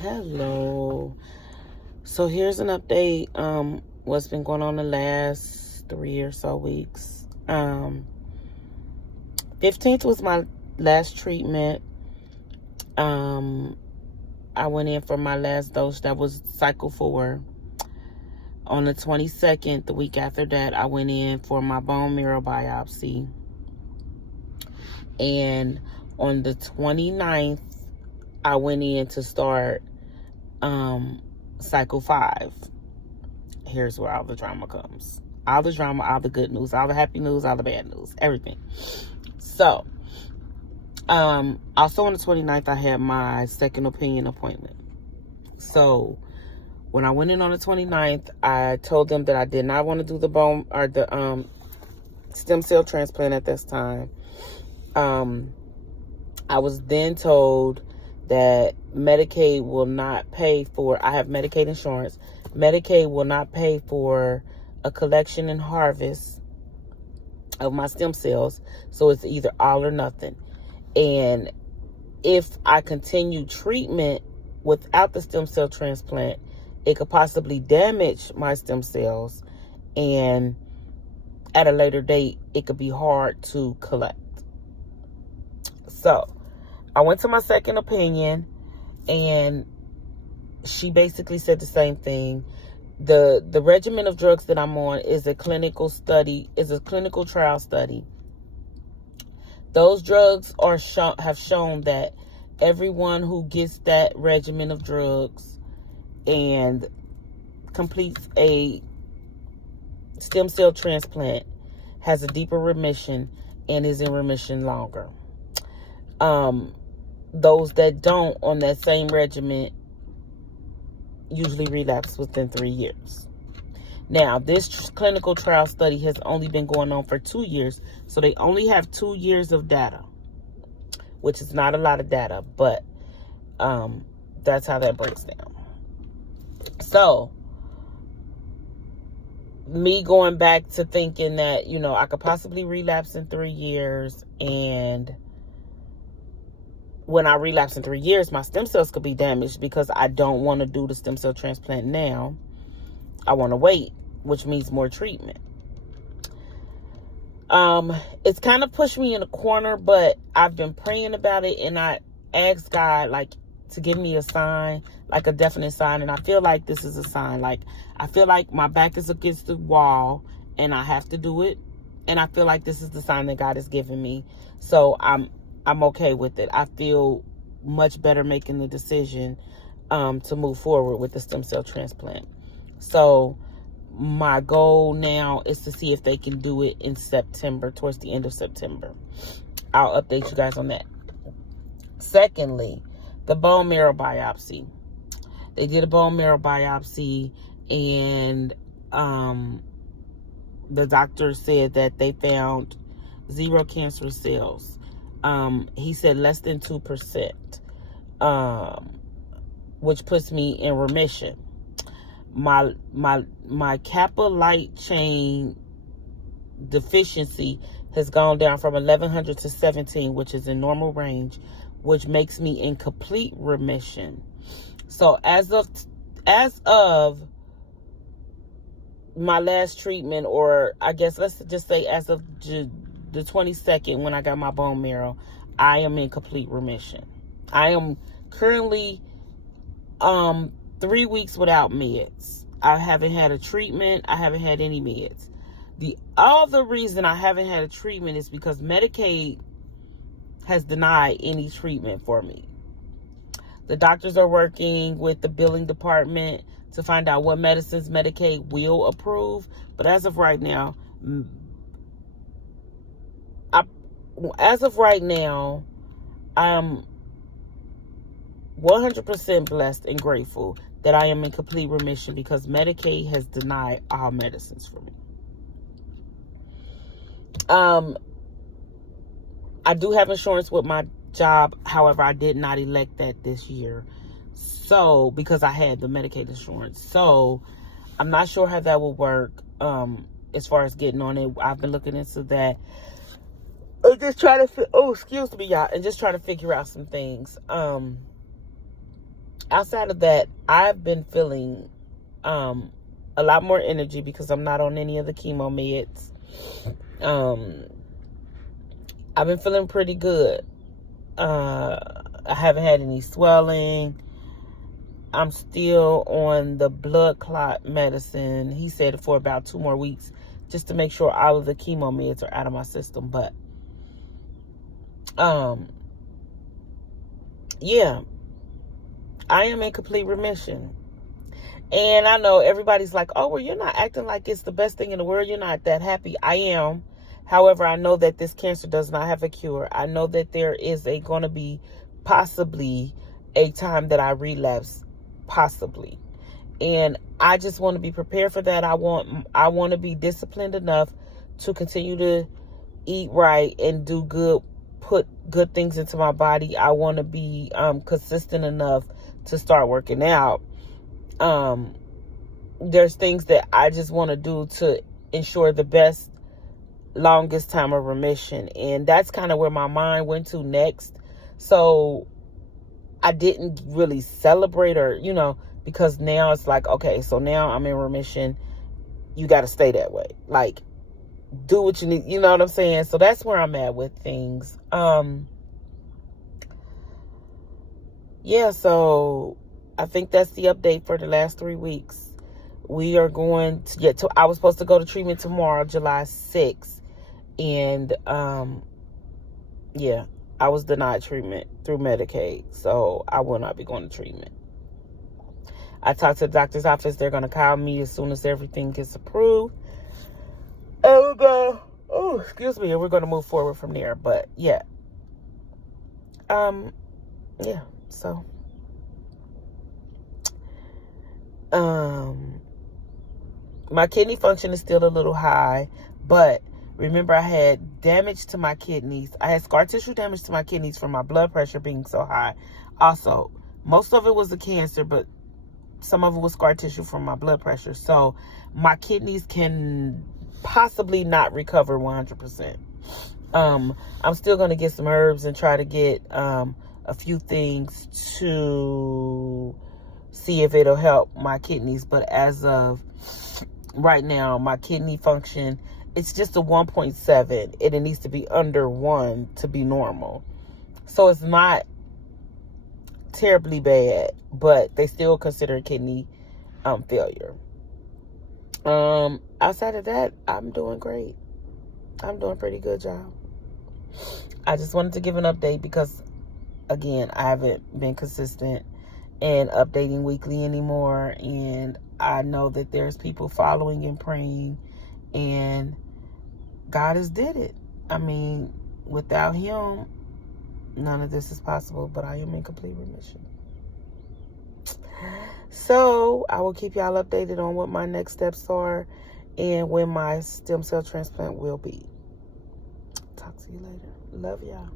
Hello. So here's an update. What's been going on the last 3 or so weeks. 15th was my last treatment. I went in for my last dose. That was cycle 4. On the 22nd, the week after that, I went in for my bone marrow biopsy. And on the 29th, I went in to start cycle 5. Here's where all the drama comes. All the drama, all the good news, all the happy news, all the bad news, everything. So, also on the 29th, I had my second opinion appointment. So, when I went in on the 29th, I told them that I did not want to do the bone or the stem cell transplant at this time. I was then told that Medicaid will not pay for, I have Medicaid insurance. Medicaid will not pay for a collection and harvest of my stem cells. So it's either all or nothing. And if I continue treatment without the stem cell transplant, it could possibly damage my stem cells. And at a later date, it could be hard to collect. So I went to my second opinion, and she basically said the same thing. The regimen of drugs that I'm on is a clinical trial study. Those drugs have shown that everyone who gets that regimen of drugs and completes a stem cell transplant has a deeper remission and is in remission longer. Those that don't on that same regimen usually relapse within 3 years. Now, this clinical trial study has only been going on for 2 years, so they only have 2 years of data, which is not a lot of data, but that's how that breaks down. So, me going back to thinking that, I could possibly relapse in 3 years, and when I relapse in 3 years, my stem cells could be damaged because I don't want to do the stem cell transplant now. I want to wait, which means more treatment. It's kind of pushed me in a corner, but I've been praying about it, and I asked God, to give me a sign, a definite sign, and I feel like this is a sign. I feel like my back is against the wall, and I have to do it, and I feel like this is the sign that God has given me. So I'm okay with it. I feel much better making the decision to move forward with the stem cell transplant. So my goal now is to see if they can do it in September, towards the end of September. I'll update you guys on that. Secondly, the bone marrow biopsy. They did a bone marrow biopsy, and the doctor said that they found 0 cancerous cells. He said less than 2%, which puts me in remission. My Kappa light chain deficiency has gone down from 1100 to 17, which is in normal range, which makes me in complete remission. So as of my last treatment, or I guess let's just say as of the 22nd, when I got my bone marrow, I am in complete remission. I am currently 3 weeks without meds. I haven't had a treatment. I haven't had any meds. The other reason I haven't had a treatment is because Medicaid has denied any treatment for me. The doctors are working with the billing department to find out what medicines Medicaid will approve. But as of right now, I'm 100% blessed and grateful that I am in complete remission because Medicaid has denied all medicines for me. I do have insurance with my job. However, I did not elect that this year. So, because I had the Medicaid insurance. So, I'm not sure how that will work as far as getting on it. I've been looking into that. I'm just trying to, and just trying to figure out some things. outside of that, I've been feeling a lot more energy because I'm not on any of the chemo meds. I've been feeling pretty good. I haven't had any swelling. I'm still on the blood clot medicine. He said for about 2 more weeks, just to make sure all of the chemo meds are out of my system. But yeah, I am in complete remission. And I know everybody's like, oh, well, you're not acting like it's the best thing in the world. You're not that happy. I am. However, I know that this cancer does not have a cure. I know that there is going to be possibly a time that I relapse, possibly. And I just want to be prepared for that. I want to be disciplined enough to continue to eat right and do good, put good things into my body. I want to be consistent enough to start working out. There's things that I just want to do to ensure the best, longest time of remission. And that's kind of where my mind went to next. So I didn't really celebrate or, because now it's like, okay, so now I'm in remission. You got to stay that way. Like, do what you need. You know what I'm saying? So that's where I'm at with things. Yeah, so I think that's the update for the last 3 weeks. We are going to get to, I was supposed to go to treatment tomorrow, July 6th. And, yeah, I was denied treatment through Medicaid. So I will not be going to treatment. I talked to the doctor's office. They're going to call me as soon as everything gets approved. And we're going, and we're going to move forward from there. But yeah. Yeah, so. My kidney function is still a little high, but remember I had damage to my kidneys. I had scar tissue damage to my kidneys from my blood pressure being so high. Also, most of it was the cancer, but some of it was scar tissue from my blood pressure. So my kidneys can possibly not recover 100%. I'm still going to get some herbs and try to get a few things to see if it'll help my kidneys. But as of right now, my kidney function, it's just a 1.7 and it needs to be under 1 to be normal. So it's not terribly bad, but they still consider kidney failure. Outside of that, I'm doing great. I'm doing pretty good, y'all. I just wanted to give an update because, again, I haven't been consistent and updating weekly anymore, and I know that there's people following and praying, and God has did it. I mean, without him, none of this is possible, but I am in complete remission. So I will keep y'all updated on what my next steps are and when my stem cell transplant will be. Talk to you later. Love y'all.